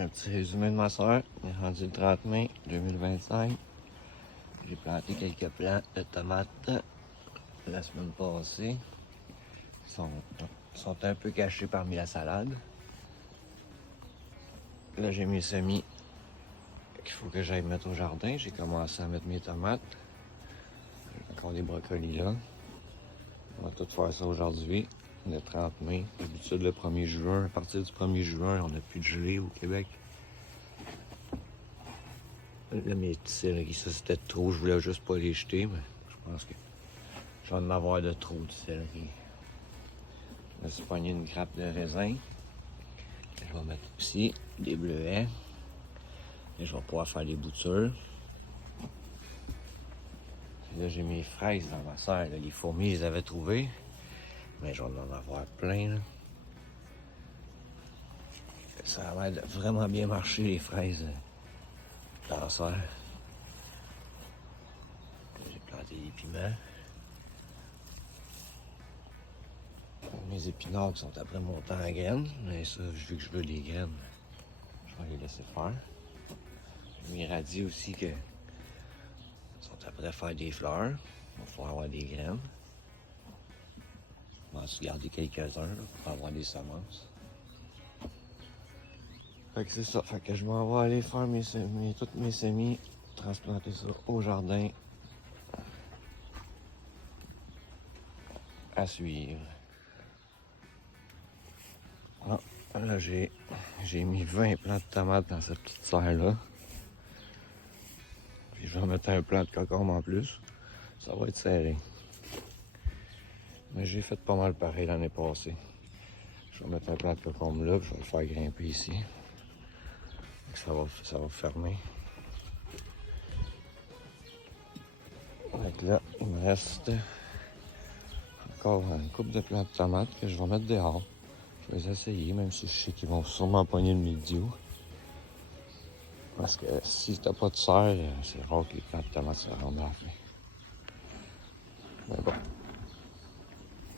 Un petit résumé de ma soeur. On est rendu le 30 mai 2025. J'ai planté quelques plants de tomates la semaine passée. Ils sont un peu cachés parmi la salade. Là, j'ai mes semis qu'il faut que j'aille mettre au jardin. J'ai commencé à mettre mes tomates. J'ai encore des brocolis là. On va tout faire ça aujourd'hui, le 30 mai. D'habitude, le 1er juin. À partir du 1er juin, on n'a plus de gelée au Québec. Là, mes petits céleris, ça c'était trop. Je voulais juste pas les jeter, mais je pense que je vais en avoir de trop de céleri. Je me suis pogné une grappe de raisin. Je vais mettre aussi des bleuets. Et je vais pouvoir faire des boutures. Et là, j'ai mes fraises dans ma serre. Les fourmis, je les avais trouvées. Mais je vais en avoir plein. Là. Ça a l'air de vraiment bien marcher, les fraises dans la serre. J'ai planté des piments. Mes épinards qui sont après montés en graines. Mais ça, vu que je veux des graines, je vais les laisser faire. Mes radis aussi qui sont après faire des fleurs. Il va falloir avoir des graines. Je vais en garder quelques-uns pour avoir des semences. Fait que c'est ça. Fait que je m'en vais aller faire toutes mes semis, transplanter ça au jardin. À suivre. Ah, là, j'ai mis 20 plants de tomates dans cette petite serre-là. Puis je vais mettre un plant de concombre en plus. Ça va être serré. Mais j'ai fait pas mal pareil l'année passée. Je vais mettre un plant de concombre là, puis je vais le faire grimper ici. Ça va fermer. Donc là, il me reste encore une couple de plants de tomates que je vais mettre dehors. Je vais les essayer, même si je sais qu'ils vont sûrement pogner le mildiou. Parce que si t'as pas de serre, c'est rare que les plants de tomates se rendent à la fin. Mais bon.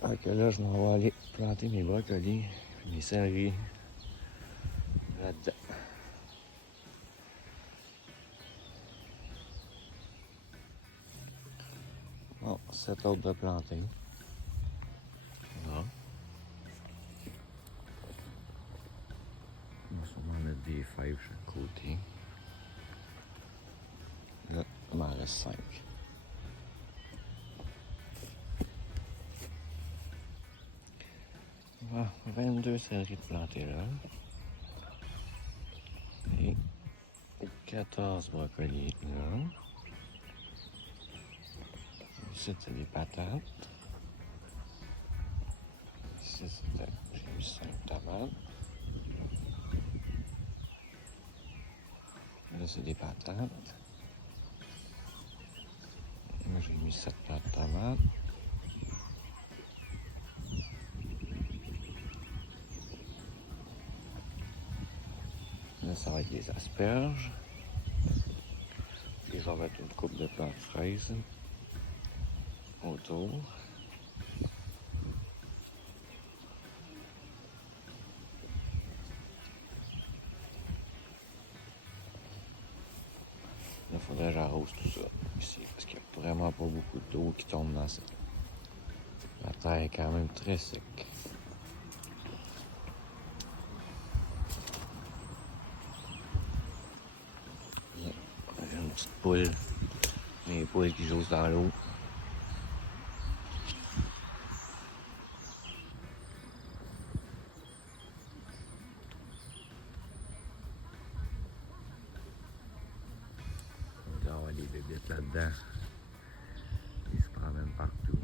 Donc là, je m'en vais aller planter mes brocolis, mes céleris là-dedans. Bon, 7 autres de planter. Voilà. On va sûrement mettre des fèves chaque côté. Là, il m'en reste 5. Voilà, 22 céleris de plantés là. Et 14 brocolis là. Ici, c'est des patates. Ici, j'ai mis 5 tomates. Là, c'est des patates. Là, j'ai mis 7 plants de tomates. Là, ça va être les asperges. Puis, je vais mettre une coupe de plants de fraises autour. Là, il faudrait que j'arrose tout ça ici, parce qu'il n'y a vraiment pas beaucoup d'eau qui tombe dans ça. La terre est quand même très sec. J'ai une petite poule. Mes poules qui jouent dans l'eau. Il doit y avoir des bébites là-dedans. Ils se promènent partout.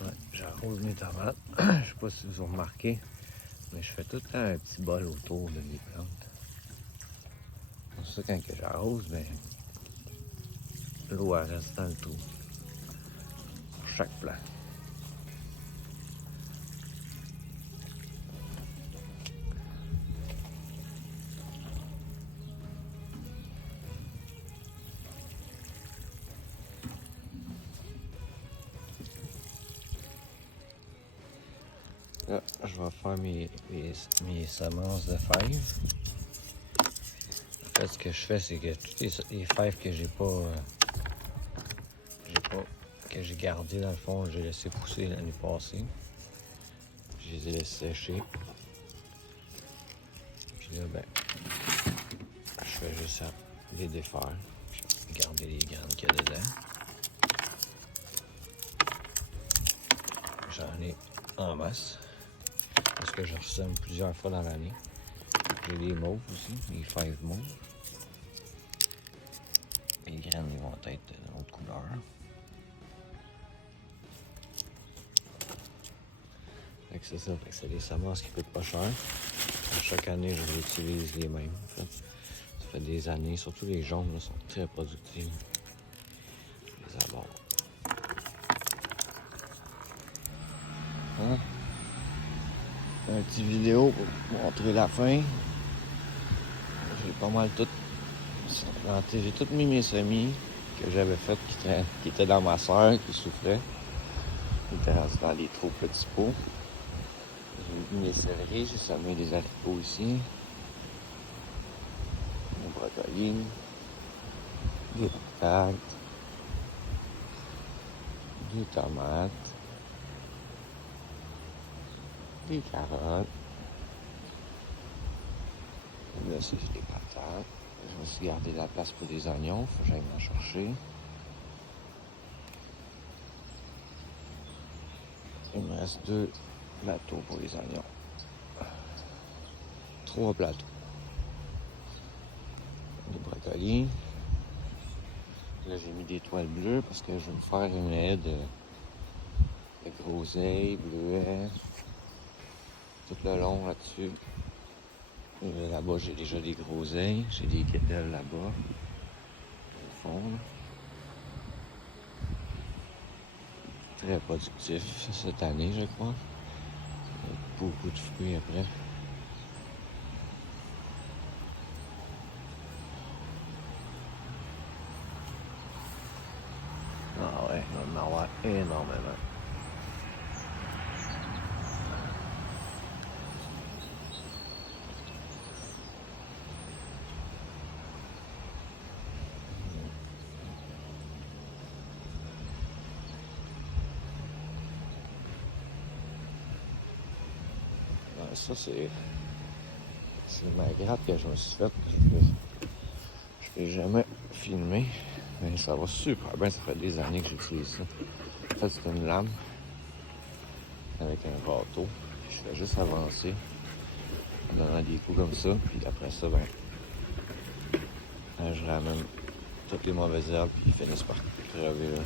Ouais, j'arrose mes tomates. Je sais pas si vous avez remarqué, mais je fais tout le temps un petit bol autour de mes plantes. Pour ça, quand j'arrose, ben, l'eau reste dans le trou. Pour chaque plant. Là, je vais faire mes semences de fèves. En fait, ce que je fais, c'est que toutes les fèves que que j'ai gardées, dans le fond, j'ai laissé pousser l'année passée. Je les ai laissées sécher. Puis là, ben, je fais juste les défaire. Puis garder les graines qu'il y a dedans. J'en ai en masse. Parce que je ressème plusieurs fois dans l'année. J'ai les mauves aussi, les fèves mauves. Les graines, ils vont être d'une autre couleur. Fait que c'est ça, fait que c'est des semences qui coûtent pas cher. À chaque année, je réutilise les mêmes. En fait, ça fait des années, surtout les jaunes là, sont très productifs. Je les adore. Hein? Un petit vidéo pour montrer la fin. J'ai pas mal tout planté. J'ai tout mis mes semis que j'avais fait qui étaient dans ma serre, qui souffrait. Ils étaient dans des trop petits pots. J'ai mis mes céleri, j'ai semé des haricots ici. Des brocolis. Des patates. Des tomates. Des carottes. Là, c'est des patates. Je me suis gardé de la place pour des oignons. Faut que j'aille m'en chercher. Il me reste 2 plateaux pour les oignons. 3 plateaux. Des brocolis. Là, j'ai mis des toiles bleues parce que je vais me faire une haie de groseilles, bleuets. Tout le long là-dessus. Là-bas, j'ai déjà des groseilles. J'ai des guédelles là-bas. Au fond, là. Très productif cette année, je crois. Beaucoup de fruits après. Ah ouais, il va en avoir énormément. Ouais, ça, c'est ma gratte que je me suis faite. Je l'ai jamais filmé. Mais ça va super bien. Ça fait des années que j'utilise ça. En fait, c'est une lame avec un râteau. Je fais juste avancer en donnant des coups comme ça. Puis après ça, je ramène toutes les mauvaises herbes. Puis ils finissent par crever. Là.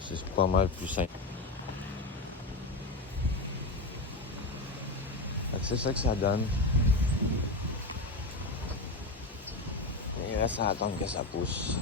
C'est pas mal plus simple. Fait que c'est ça que ça donne. Il reste à attendre que ça pousse.